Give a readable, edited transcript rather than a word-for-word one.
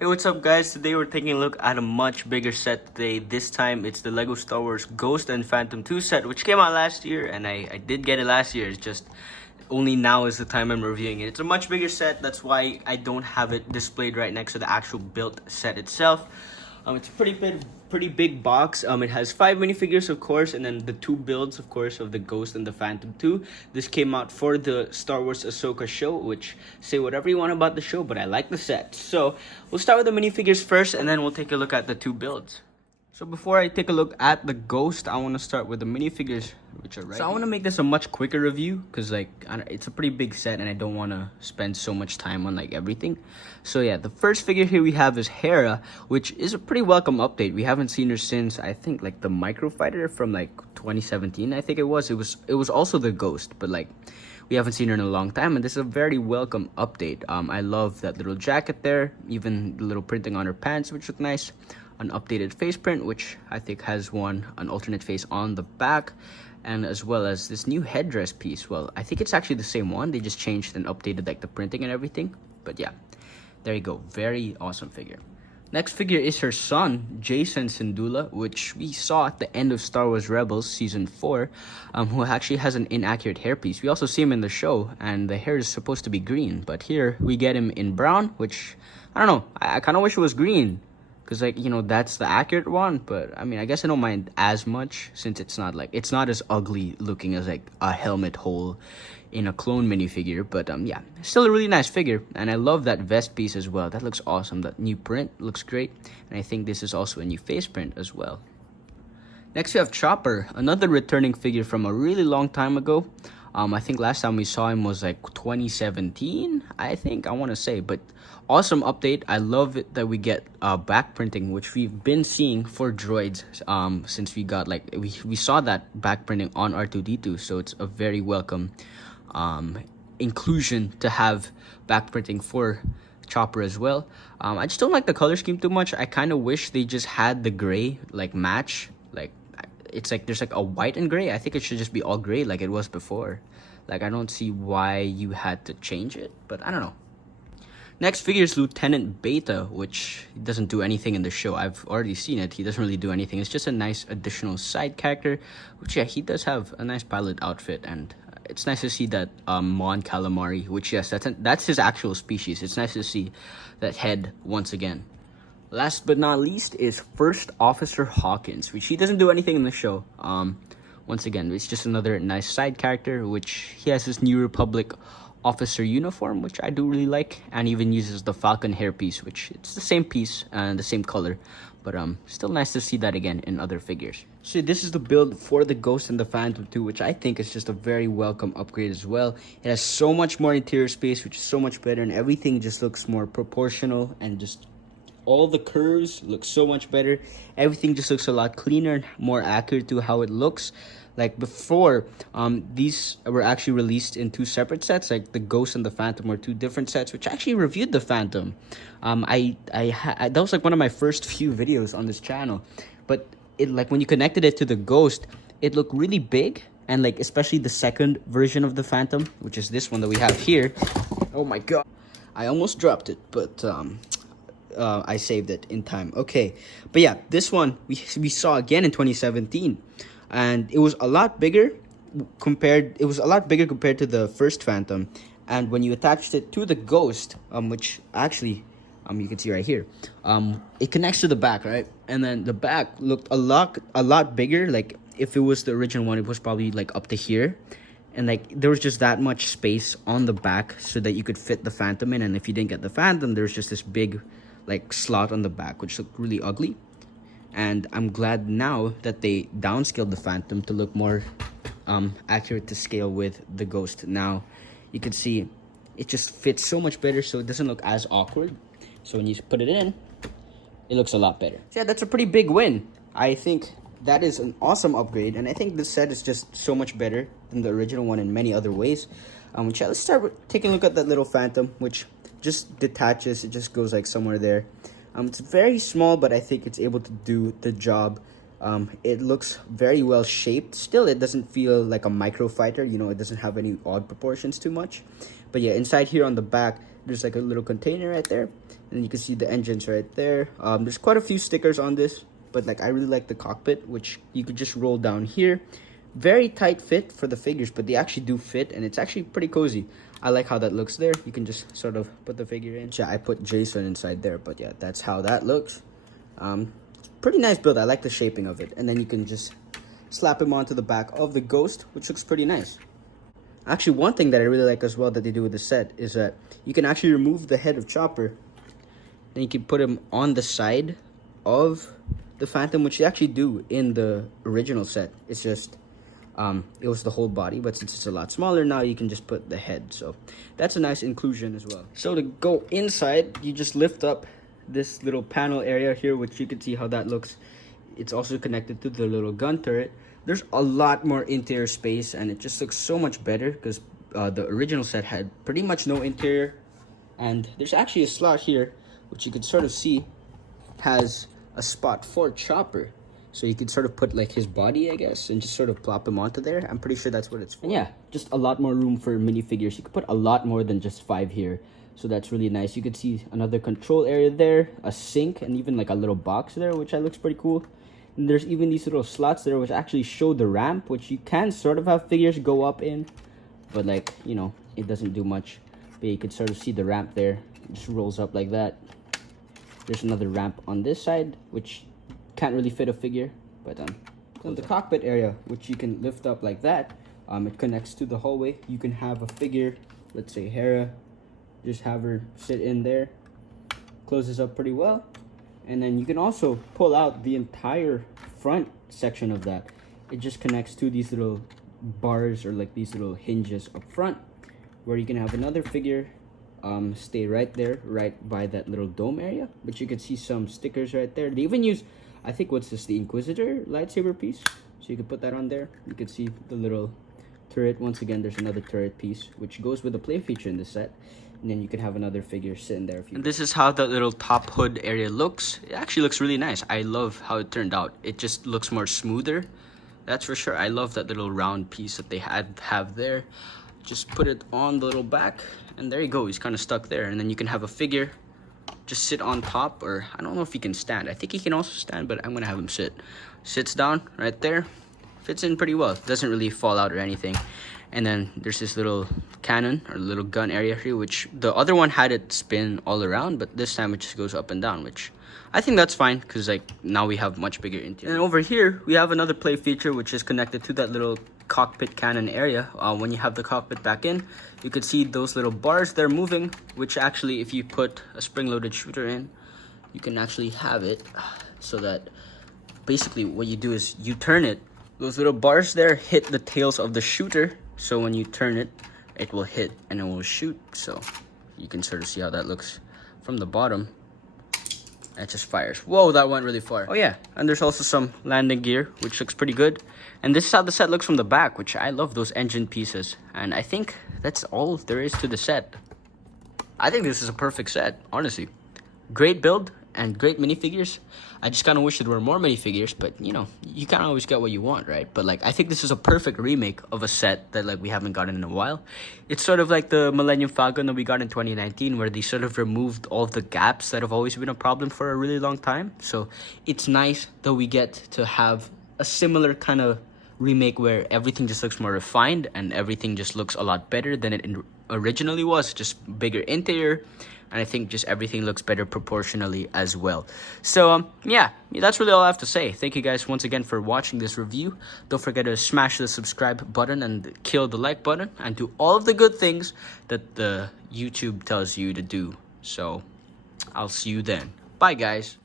Hey, what's up, guys? Today we're taking a look at a much bigger set today. This time it's the Lego Star Wars Ghost and Phantom 2 set, which came out last year, and I did get it last year. It's just only now is the time I'm reviewing it. It's a much bigger set, that's why I don't have it displayed right next to the actual built set itself. It's a pretty big box. It has 5 minifigures, of course, and then the 2 builds, of course, of the Ghost and the Phantom 2. This came out for the Star Wars Ahsoka show, which, say whatever you want about the show, but I like the set. So we'll start with the minifigures first, and then we'll take a look at the 2 builds. So before I take a look at the Ghost, I want to start with the minifigures, which are right. So I want to make this a much quicker review because it's a pretty big set and I don't want to spend so much time on everything. So yeah, the first figure here we have is Hera, which is a pretty welcome update. We haven't seen her since I think the Micro Fighter from 2017. I think it was. It was also the Ghost, but we haven't seen her in a long time, and this is a very welcome update. I love that little jacket there, even the little printing on her pants, which look nice. An updated face print, which I think has an alternate face on the back, and as well as this new headdress piece. Well, I think it's actually the same one. They just changed and updated the printing and everything. But yeah, there you go. Very awesome figure. Next figure is her son, Jason Syndulla, which we saw at the end of Star Wars Rebels Season 4, who actually has an inaccurate hairpiece. We also see him in the show, and the hair is supposed to be green, but here we get him in brown, which, I don't know, I kind of wish it was green, because that's the accurate one. But I mean, I guess I don't mind as much since it's not as ugly looking as a helmet hole in a clone minifigure. But yeah, still a really nice figure, and I love that vest piece as well. That looks awesome. That new print looks great, and I think this is also a new face print as well. Next we have Chopper, another returning figure from a really long time ago. I think last time we saw him was 2017, I want to say. But awesome update. I love it that we get back printing, which we've been seeing for droids since we got we saw that back printing on R2D2. So it's a very welcome inclusion to have back printing for Chopper as well. I just don't like the color scheme too much. I kind of wish they just had the gray match. It's there's a white and gray. I think it should just be all gray like it was before. I don't see why you had to change it, but I don't know. Next figure is Lieutenant Beta, which doesn't do anything in the show. I've already seen it. He doesn't really do anything. It's just a nice additional side character, which, yeah, he does have a nice pilot outfit, and it's nice to see that Mon Calamari, which, yes, that's his actual species. It's nice to see that head once again. Last but not least is First Officer Hawkins, which he doesn't do anything in the show. Once again, it's just another nice side character, which he has this New Republic officer uniform, which I do really like, and even uses the Falcon hairpiece, which it's the same piece and the same color, but still nice to see that again in other figures. So this is the build for the Ghost and the Phantom 2, which I think is just a very welcome upgrade as well. It has so much more interior space, which is so much better, and everything just looks more proportional, and just all the curves look so much better. Everything just looks a lot cleaner, more accurate to how it looks. Before, these were actually released in 2 separate sets. The Ghost and the Phantom were 2 different sets, which I actually reviewed the Phantom. That was one of my first few videos on this channel. But it when you connected it to the Ghost, it looked really big, and especially the second version of the Phantom, which is this one that we have here. Oh my god, I almost dropped it, but I saved it in time. Okay, but yeah, this one we saw again in 2017, and it was a lot bigger compared to the first Phantom. And when you attached it to the Ghost, which actually you can see right here, it connects to the back, right? And then the back looked a lot bigger. If it was the original one, it was probably up to here, and there was just that much space on the back so that you could fit the Phantom in. And if you didn't get the Phantom, there was just this big slot on the back, which looked really ugly. And I'm glad now that they downscaled the Phantom to look more accurate to scale with the Ghost. Now you can see it just fits so much better, so it doesn't look as awkward. So when you put it in, it looks a lot better. So yeah, that's a pretty big win. I think that is an awesome upgrade, and I think this set is just so much better than the original one in many other ways. Let's start with taking a look at that little Phantom, which just detaches. It just goes somewhere there. It's very small, but I think it's able to do the job. It looks very well shaped. Still, it doesn't feel like a micro fighter. It doesn't have any odd proportions too much. But yeah, inside here on the back, there's like a little container right there, and you can see the engines right there. There's quite a few stickers on this, but like I really like the cockpit, which you could just roll down here. Very tight fit for the figures, but they actually do fit, and it's actually pretty cozy. I like how that looks there. You can just sort of put the figure in. Yeah, I put Jason inside there, but yeah, that's how that looks. Pretty nice build. I like the shaping of it. And then you can just slap him onto the back of the Ghost, which looks pretty nice. Actually, one thing that I really like as well that they do with the set is that you can actually remove the head of Chopper. Then you can put him on the side of the Phantom, which you actually do in the original set. It's just, it was the whole body, but since it's a lot smaller now, you can just put the head. So that's a nice inclusion as well. So to go inside, you just lift up this little panel area here, which you can see how that looks. It's also connected to the little gun turret. There's a lot more interior space, and it just looks so much better because the original set had pretty much no interior. And there's actually a slot here, which you could sort of see has a spot for Chopper. So you could sort of put like his body, I guess, and just sort of plop him onto there. I'm pretty sure that's what it's for. And yeah, just a lot more room for minifigures. You could put a lot more than just 5 here. So that's really nice. You could see another control area there, a sink, and even like a little box there, which looks pretty cool. And there's even these little slots there which actually show the ramp, which you can sort of have figures go up in, but like, you know, it doesn't do much. But you can sort of see the ramp there. It just rolls up like that. There's another ramp on this side, which can't really fit a figure, but in the cockpit area, which you can lift up like that, it connects to the hallway. You can have a figure, let's say Hera, just have her sit in there. Closes up pretty well. And then you can also pull out the entire front section of that. It just connects to these little bars or like these little hinges up front, where you can have another figure stay right there, right by that little dome area. But you can see some stickers right there. They even use, I think, what's this, the Inquisitor lightsaber piece. So you can put that on there. You can see the little turret. Once again, there's another turret piece, which goes with the play feature in this set. And then you can have another figure sitting there. And this is how the little top hood area looks. It actually looks really nice. I love how it turned out. It just looks more smoother. That's for sure. I love that little round piece that they have there. Just put it on the little back, and there you go. He's kind of stuck there. And then you can have a figure just sit on top, or I don't know if he can stand. I think he can also stand, but I'm gonna have him sit. Sits down right there. Fits in pretty well. Doesn't really fall out or anything. And then there's this little cannon or little gun area here, which the other one had it spin all around, but this time it just goes up and down, which I think that's fine because like now we have much bigger interior. And over here we have another play feature which is connected to that little cockpit cannon area. When you have the cockpit back in, you could see those little bars they're moving, which actually if you put a spring-loaded shooter in, you can actually have it so that basically what you do is you turn it. Those little bars there hit the tails of the shooter. So when you turn it, it will hit and it will shoot. So you can sort of see how that looks from the bottom. It just fires. Whoa, that went really far. Oh yeah, and there's also some landing gear, which looks pretty good. And this is how the set looks from the back, which I love those engine pieces. And I think that's all there is to the set. I think this is a perfect set, honestly. Great build and great minifigures. I just kind of wish there were more minifigures, but you know, you can't always get what you want, right? But like, I think this is a perfect remake of a set that like we haven't gotten in a while. It's sort of like the Millennium Falcon that we got in 2019, where they sort of removed all the gaps that have always been a problem for a really long time. So it's nice that we get to have a similar kind of remake where everything just looks more refined and everything just looks a lot better than it originally was. Just bigger interior. And I think just everything looks better proportionally as well. So, yeah, that's really all I have to say. Thank you guys once again for watching this review. Don't forget to smash the subscribe button and kill the like button. And do all of the good things that the YouTube tells you to do. So, I'll see you then. Bye, guys.